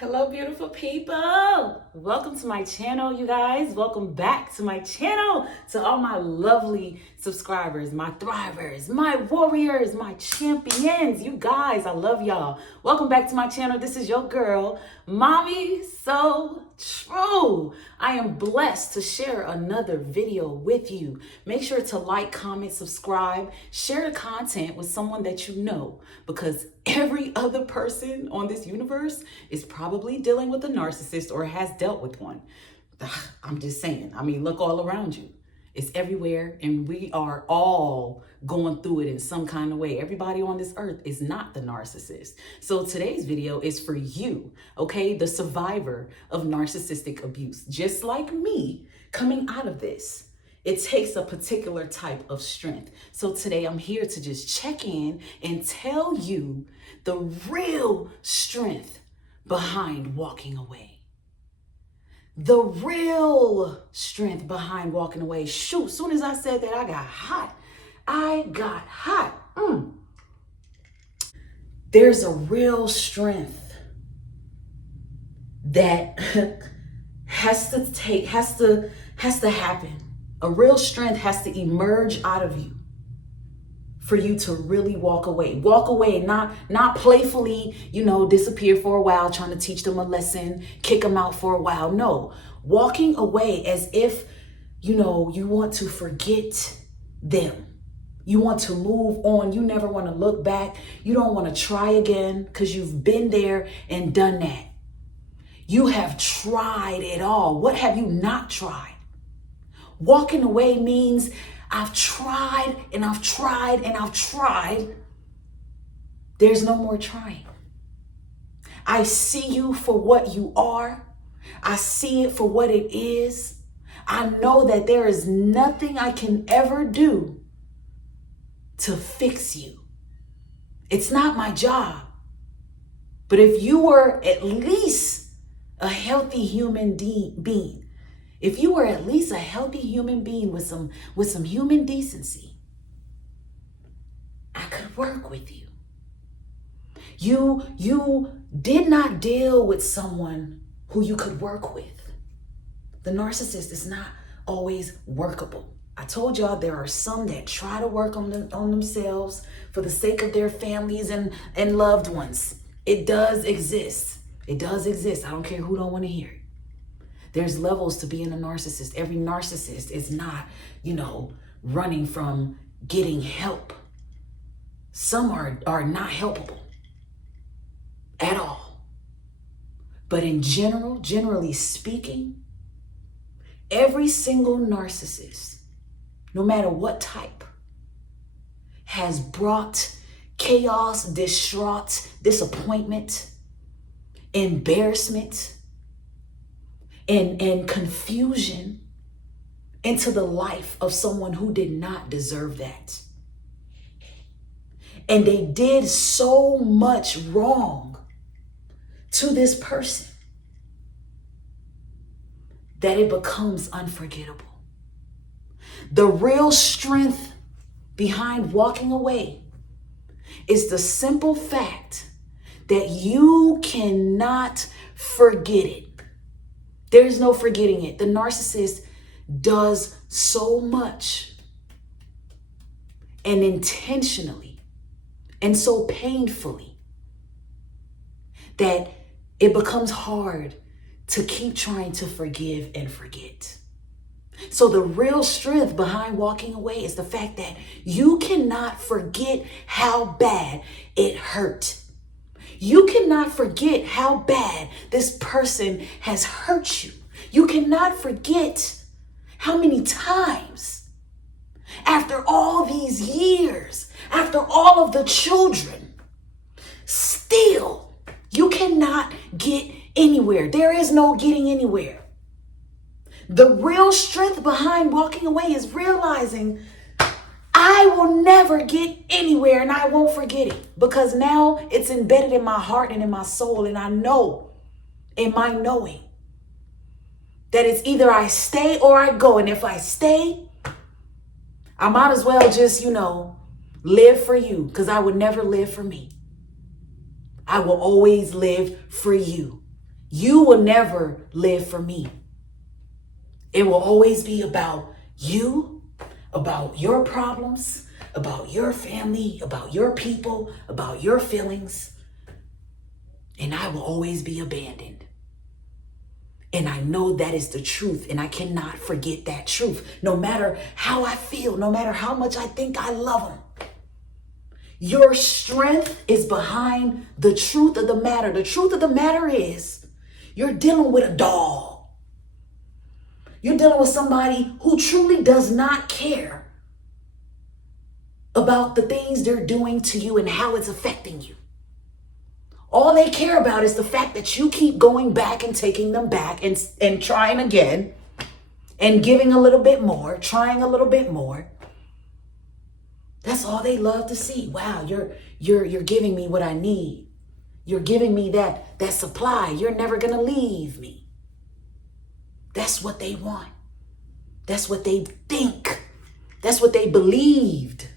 Hello, beautiful people. Welcome to my channel, you guys. Welcome back to my channel. To all my lovely subscribers, my thrivers, my warriors, my champions. You guys, I love y'all. Welcome back to my channel. This is your girl, Mommy So True. I am blessed to share another video with you. Make sure to like, comment, subscribe, share the content with someone that you know, because every other person on this universe is probably dealing with a narcissist or has dealt with one. I'm just saying. I mean, look all around you. It's everywhere, and we are all going through it in some kind of way. Everybody on this earth is not the narcissist. So today's video is for you, okay? The survivor of narcissistic abuse. Just like me, coming out of this, it takes a particular type of strength. So today I'm here to just check in and tell you the real strength behind walking away. The real strength behind walking away. Shoot, as soon as I said that, I got hot. There's a real strength that has to happen. A real strength has to emerge out of you for you to really walk away. Walk away, not playfully, disappear for a while, trying to teach them a lesson, kick them out for a while. No, walking away as if, you want to forget them. You want to move on. You never want to look back. You don't want to try again because you've been there and done that. You have tried it all. What have you not tried? Walking away means I've tried and I've tried and I've tried. There's no more trying. I see you for what you are. I see it for what it is. I know that there is nothing I can ever do to fix you. It's not my job. But if you were at least a healthy human being, if you were at least a healthy human being with some human decency, I could work with you. You did not deal with someone who you could work with. The narcissist is not always workable. I told y'all there are some that try to work on themselves for the sake of their families and loved ones. It does exist. It does exist. I don't care who don't want to hear it. There's levels to being a narcissist. Every narcissist is not, running from getting help. Some are not helpable at all. But in generally speaking, every single narcissist, no matter what type, has brought chaos, distraught, disappointment, embarrassment, and confusion into the life of someone who did not deserve that. And they did so much wrong to this person that it becomes unforgettable. The real strength behind walking away is the simple fact that you cannot forget it. There's no forgetting it. The narcissist does so much and intentionally and so painfully that it becomes hard to keep trying to forgive and forget. So the real strength behind walking away is the fact that you cannot forget how bad it hurt. You cannot forget how bad this person has hurt you. You cannot forget how many times, after all these years, after all of the children, still you cannot get anywhere. There is no getting anywhere. The real strength behind walking away is realizing I will never get anywhere and I won't forget it, because now it's embedded in my heart and in my soul. And I know in my knowing that it's either I stay or I go. And if I stay, I might as well just, live for you, because I would never live for me. I will always live for you. You will never live for me. It will always be about you, about your problems, about your family, about your people, about your feelings. And I will always be abandoned. And I know that is the truth, and I cannot forget that truth. No matter how I feel, no matter how much I think I love them. Your strength is behind the truth of the matter. The truth of the matter is you're dealing with a dog. You're dealing with somebody who truly does not care about the things they're doing to you and how it's affecting you. All they care about is the fact that you keep going back and taking them back and trying again and giving a little bit more, trying a little bit more. That's all they love to see. Wow, you're giving me what I need. You're giving me that supply. You're never going to leave me. That's what they want. That's what they think. That's what they believed.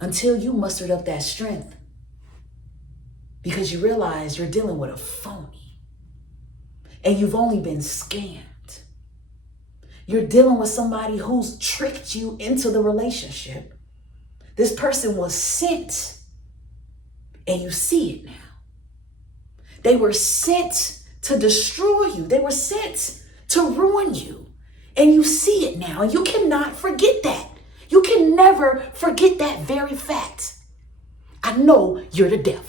Until you mustered up that strength. Because you realize you're dealing with a phony. And you've only been scammed. You're dealing with somebody who's tricked you into the relationship. This person was sent. And you see it now. They were sent to destroy you. They were sent to ruin you. And you see it now. And you cannot forget that. You can never forget that very fact. I know you're the devil.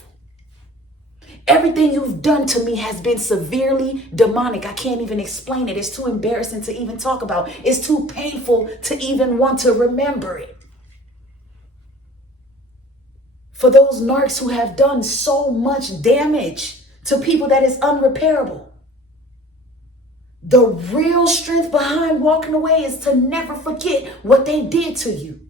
Everything you've done to me has been severely demonic. I can't even explain it. It's too embarrassing to even talk about. It's too painful to even want to remember it. For those narcs who have done so much damage to people that is unrepairable. The real strength behind walking away is to never forget what they did to you.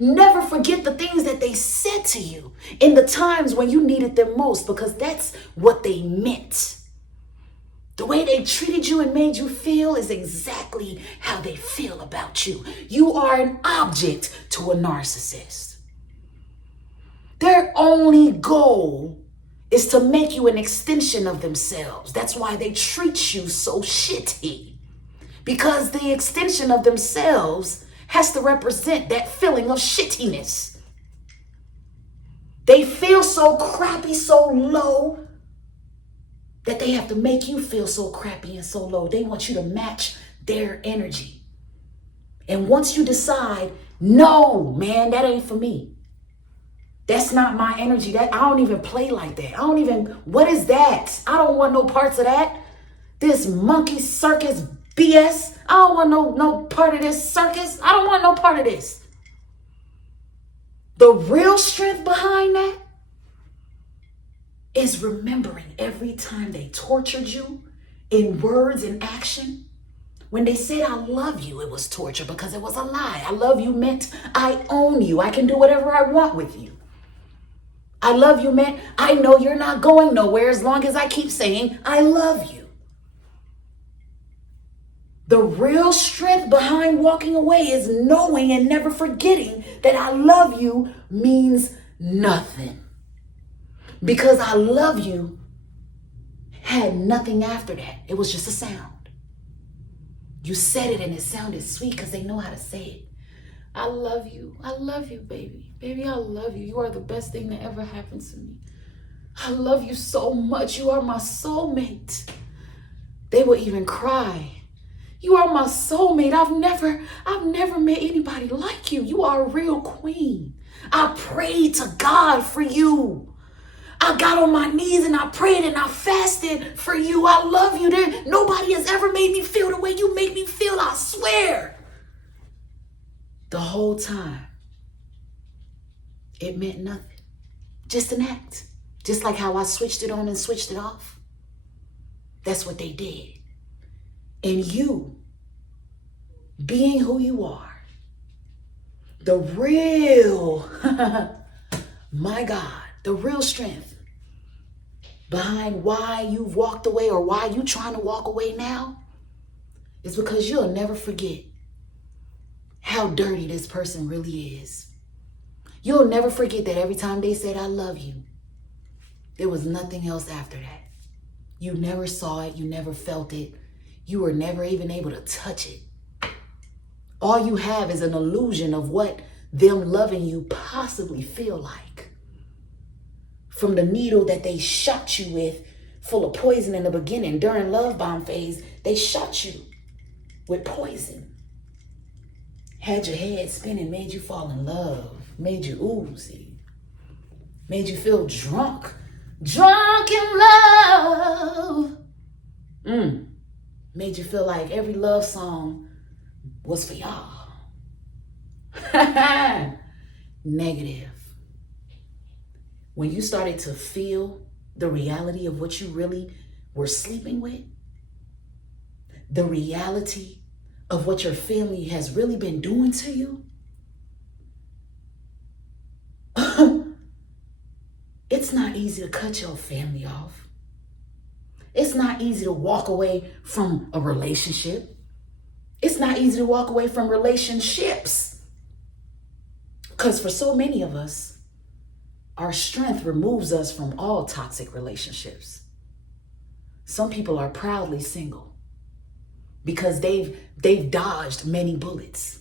Never forget the things that they said to you in the times when you needed them most, because that's what they meant. The way they treated you and made you feel is exactly how they feel about you. You are an object to a narcissist. Their only goal is to make you an extension of themselves. That's why they treat you so shitty. Because the extension of themselves has to represent that feeling of shittiness. They feel so crappy, so low, that they have to make you feel so crappy and so low. They want you to match their energy. And once you decide, no, man, that ain't for me. That's not my energy. I don't even play like that. What is that? I don't want no parts of that. This monkey circus BS. I don't want no part of this circus. I don't want no part of this. The real strength behind that is remembering every time they tortured you in words and action. When they said, I love you, it was torture because it was a lie. I love you meant I own you. I can do whatever I want with you. I love you meant I know you're not going nowhere as long as I keep saying I love you. The real strength behind walking away is knowing and never forgetting that I love you means nothing. Because I love you had nothing after that. It was just a sound. You said it and it sounded sweet because they know how to say it. I love you. I love you, baby. Baby, I love you. You are the best thing that ever happened to me. I love you so much. You are my soulmate. They will even cry. You are my soulmate. I've never met anybody like you. You are a real queen. I prayed to God for you. I got on my knees and I prayed and I fasted for you. I love you. Nobody has ever made me feel the way you make me feel, I swear. The whole time, it meant nothing. Just an act. Just like how I switched it on and switched it off. That's what they did. And you, being who you are, the real, my God, the real strength behind why you've walked away or why you trying to walk away now is because you'll never forget how dirty this person really is. You'll never forget that every time they said, I love you, there was nothing else after that. You never saw it. You never felt it. You were never even able to touch it. All you have is an illusion of what them loving you possibly feel like. From the needle that they shot you with, full of poison in the beginning, during love bomb phase, they shot you with poison. Had your head spinning, made you fall in love, made you oozy, made you feel drunk in love. Made you feel like every love song was for y'all. Negative. When you started to feel the reality of what you really were sleeping with, the reality of what your family has really been doing to you, it's not easy to cut your family off. It's not easy to walk away from a relationship. It's not easy to walk away from relationships. Because for so many of us, our strength removes us from all toxic relationships. Some people are proudly single because they've dodged many bullets.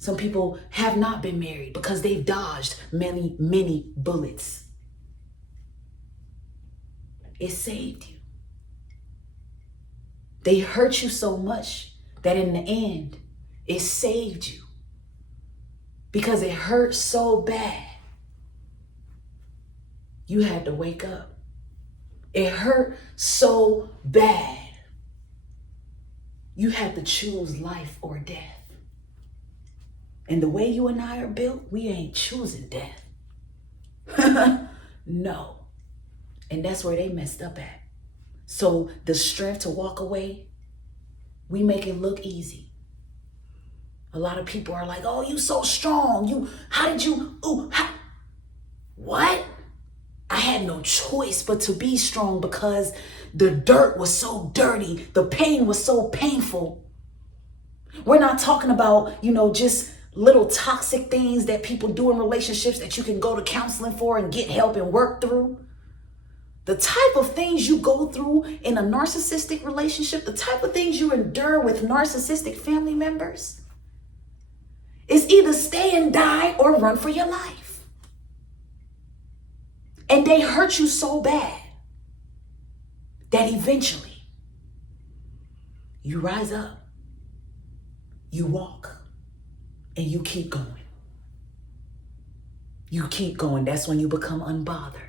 Some people have not been married because they've dodged many bullets. It saved you. They hurt you so much that in the end, it saved you. Because it hurt so bad, you had to wake up. It hurt so bad, you had to choose life or death. And the way you and I are built, we ain't choosing death. No. And that's where they messed up at. So the strength to walk away, we make it look easy. A lot of people are like, oh, you so strong. What? I had no choice but to be strong because the dirt was so dirty. The pain was so painful. We're not talking about, just little toxic things that people do in relationships that you can go to counseling for and get help and work through. The type of things you go through in a narcissistic relationship, the type of things you endure with narcissistic family members, is either stay and die or run for your life. And they hurt you so bad that eventually you rise up, you walk, and you keep going. You keep going. That's when you become unbothered.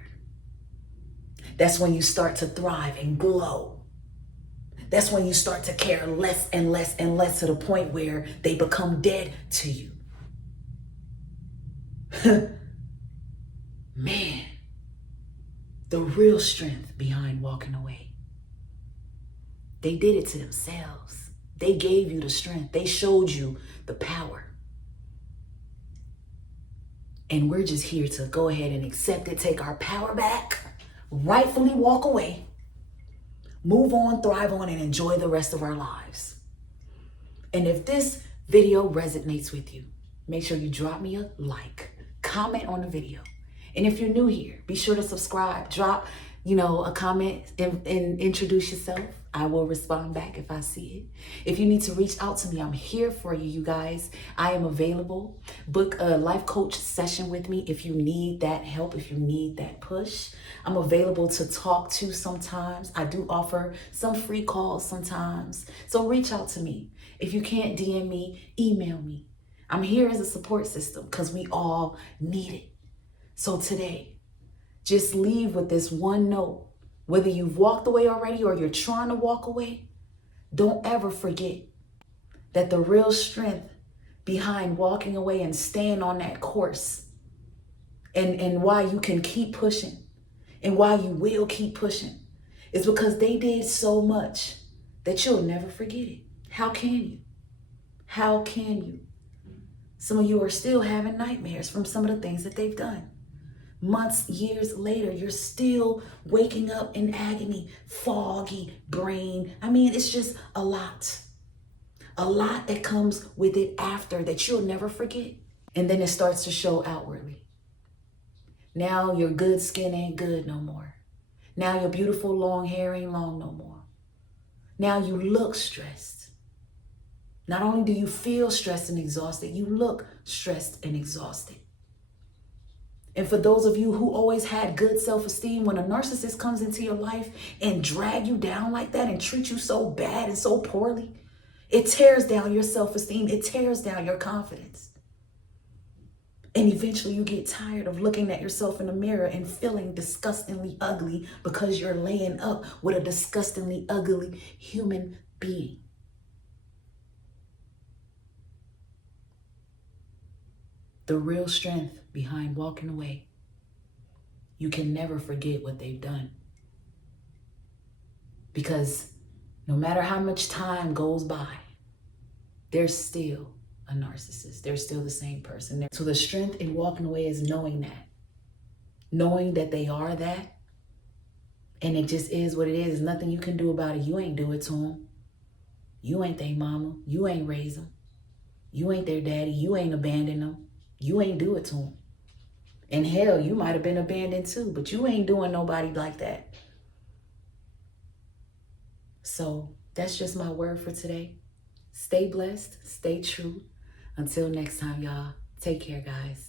That's when you start to thrive and glow. That's when you start to care less and less and less to the point where they become dead to you. Man, the real strength behind walking away. They did it to themselves. They gave you the strength. They showed you the power. And we're just here to go ahead and accept it, take our power back, rightfully walk away, move on, thrive on, and enjoy the rest of our lives. And if this video resonates with you, make sure you drop me a like, comment on the video. And if you're new here, be sure to subscribe, drop, a comment and introduce yourself. I will respond back if I see it. If you need to reach out to me, I'm here for you, you guys. I am available. Book a life coach session with me if you need that help, if you need that push. I'm available to talk to sometimes. I do offer some free calls sometimes. So reach out to me. If you can't DM me, email me. I'm here as a support system because we all need it. So today, just leave with this one note. Whether you've walked away already or you're trying to walk away, don't ever forget that the real strength behind walking away and staying on that course and why you can keep pushing and why you will keep pushing is because they did so much that you'll never forget it. How can you? How can you? Some of you are still having nightmares from some of the things that they've done. Months, years later, you're still waking up in agony, foggy brain. It's just a lot that comes with it after that you'll never forget. And then it starts to show outwardly. Now your good skin ain't good no more. Now your beautiful long hair ain't long no more. Now you look stressed. Not only do you feel stressed and exhausted, you look stressed and exhausted. And for those of you who always had good self-esteem, when a narcissist comes into your life and drag you down like that and treat you so bad and so poorly, it tears down your self-esteem. It tears down your confidence. And eventually you get tired of looking at yourself in the mirror and feeling disgustingly ugly because you're laying up with a disgustingly ugly human being. The real strength behind walking away. You can never forget what they've done. Because no matter how much time goes by, they're still a narcissist. They're still the same person. So the strength in walking away is knowing that. Knowing that they are that. And it just is what it is. There's nothing you can do about it. You ain't do it to them. You ain't their mama. You ain't raise them. You ain't their daddy. You ain't abandon them. You ain't do it to them. And hell, you might have been abandoned too, but you ain't doing nobody like that. So that's just my word for today. Stay blessed, stay true. Until next time, y'all. Take care, guys.